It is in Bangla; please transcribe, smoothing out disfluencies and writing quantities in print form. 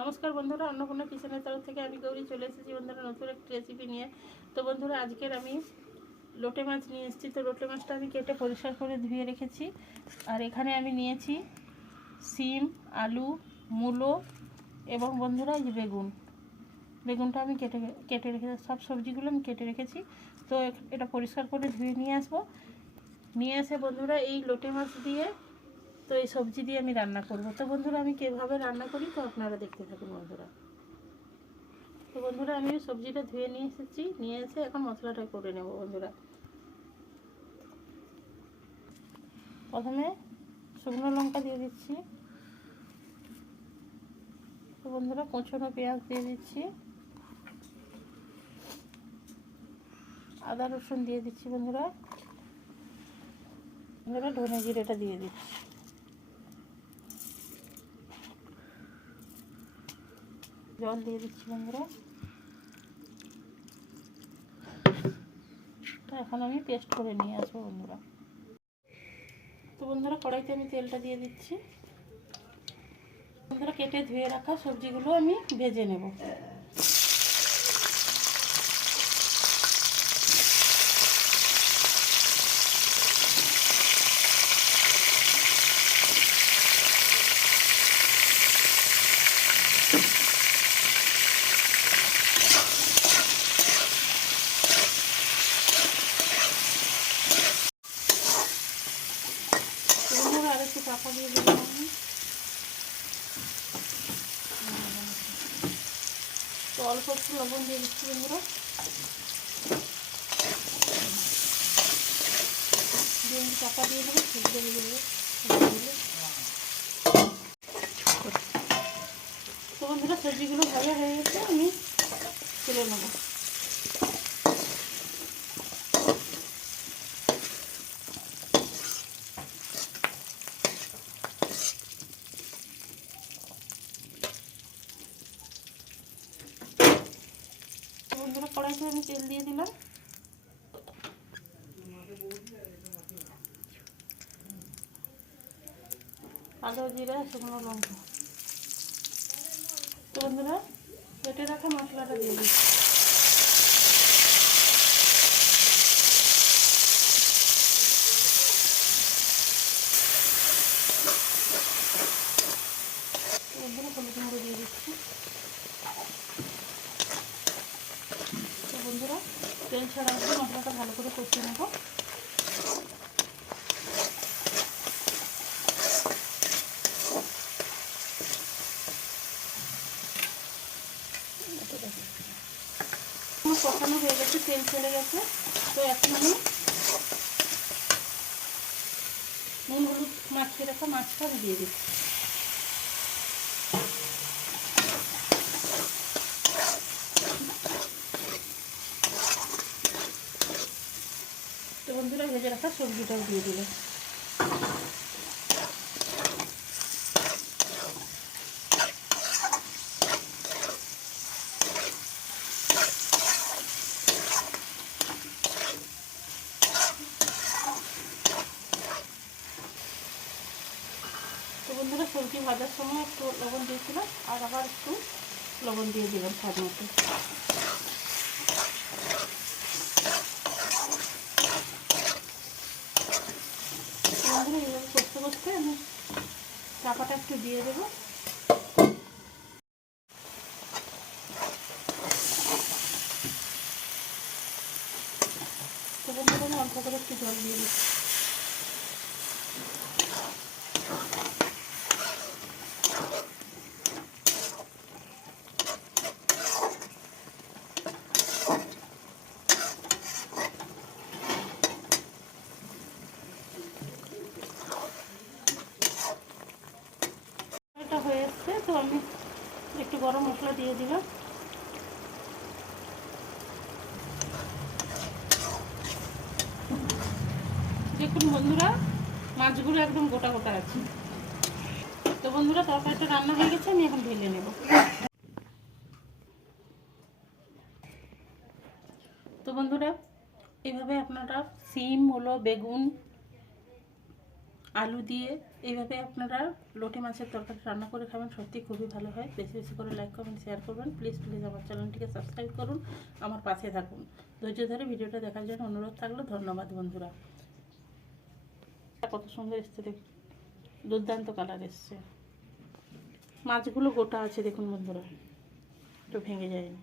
নমস্কার বন্ধুরা, অন্নপূর্ণা কিচেনের তরফ থেকে আমি গৌরী চলে এসেছি বন্ধুরা নতুন একটি রেসিপি নিয়ে। তো বন্ধুরা, আজকের আমি লোটে মাছ নিয়ে এসেছি। তো লোটে মাছটা আমি কেটে পরিষ্কার করে ধুয়ে রেখেছি। আর এখানে আমি নিয়েছি সিম, আলু, মূলো এবং বন্ধুরা এই যে বেগুনটা আমি কেটে কেটে রেখেছি। সব সবজিগুলো আমি কেটে রেখেছি। তো এটা পরিষ্কার করে ধুয়ে নিয়ে আসবো। নিয়ে এসে বন্ধুরা এই লোটে মাছ দিয়ে তো এই সবজি দিয়ে আমি রান্না করব। তো বন্ধুরা, আমি কীভাবে রান্না করি তো আপনারা দেখতে থাকুন বন্ধুরা। তো বন্ধুরা, আমি সবজিটা ধুয়ে নিয়ে এসে এখন মশলাটা করে নেব বন্ধুরা। প্রথমে শুকনো লঙ্কা দিয়ে দিচ্ছি। তো বন্ধুরা, কুচনো পেঁয়াজ দিয়ে দিচ্ছি, আদা রসুন দিয়ে দিচ্ছি বন্ধুরা। ধনে জিরেটা দিয়ে দিচ্ছি। জল দিয়ে দিচ্ছি বন্ধুরা। তো এখন আমি পেস্ট করে নিয়ে আসবো বন্ধুরা। তো বন্ধুরা, কড়াইতে আমি তেলটা দিয়ে দিচ্ছি। বন্ধুরা, কেটে ধুয়ে রাখা সবজিগুলো আমি ভেজে নেব। আর একটু চাপা দিয়ে দিলাম আমি। তো অল্প একটু লবণ দিয়ে দিচ্ছি বন্ধুরা। দিয়ে চাপা দিয়ে দেবো, সিদ্ধ হয়ে যাবে। তো বন্ধুরা, সবজিগুলো ভাজা হয়ে গেছে, আমি তুলে নেব। বন্ধুরা, কড়াইতে আমি তেল দিয়ে দিলাম। আদা, জিরা, শুকনো লঙ্কা। তো বন্ধুরা, কেটে রাখা মশলাটা দিয়ে দিচ্ছি। বন্ধুরা, হলুদ গুঁড়ো দিয়ে দিচ্ছি। তো বন্ধুরা, তেল ছাড়া দিয়ে মশলাটা ভালো করে কষিয়ে নেব। কষানো হয়ে গেছে, তেল ছেড়ে গেছে। তো এখন আমি নুন হলুদ মাখিয়ে রাখা মাছটা দিয়ে দিচ্ছি। তো বন্ধুরা, ভেজে রাখা সবজিটাও দিয়ে দিলাম। তো বন্ধুরা, সবজি ভাজার সময় একটু লবণ দিয়েছিলাম, আর আবার একটু লবণ দিয়ে দিলাম স্বাদ মতো। বন্ধুরা, এইভাবে করতে করতে আমি চাপাটা একটু দিয়ে দেবো। তো বন্ধুরা, আমি অল্প করে একটু জল দিয়ে দিচ্ছি। এটা হয়ে এসছে, তো আমি একটু গরম মশলা দিয়ে দিলাম। দেখুন বন্ধুরা, মাছগুলো একদম গোটা গোটা আছে। তো বন্ধুরা, তরকারিটা রান্না হয়ে গেছে, আমি এখন ঢেলে নেব। তো বন্ধুরা, এইভাবে আপনারা সিম, মূলো, বেগুন, আলু দিয়ে এইভাবে আপনারা লোটে মাছের তরকারি রান্না করে খাবেন, সত্যি খুবই ভালো হয়। বেশি বেশি করে লাইক কমেন্ট শেয়ার করবেন। প্লিজ প্লিজ আমার চ্যানেলটিকে সাবস্ক্রাইব করুন, আমার পাশে থাকুন। ধৈর্য ধরে ভিডিওটা দেখার জন্য অনুরোধ থাকলো। ধন্যবাদ বন্ধুরা। কত সুন্দর এসছে দেখুন, দুর্দান্ত কালার এসছে। মাছগুলো গোটা আছে দেখুন বন্ধুরা, একটু ভেঙে যায়নি।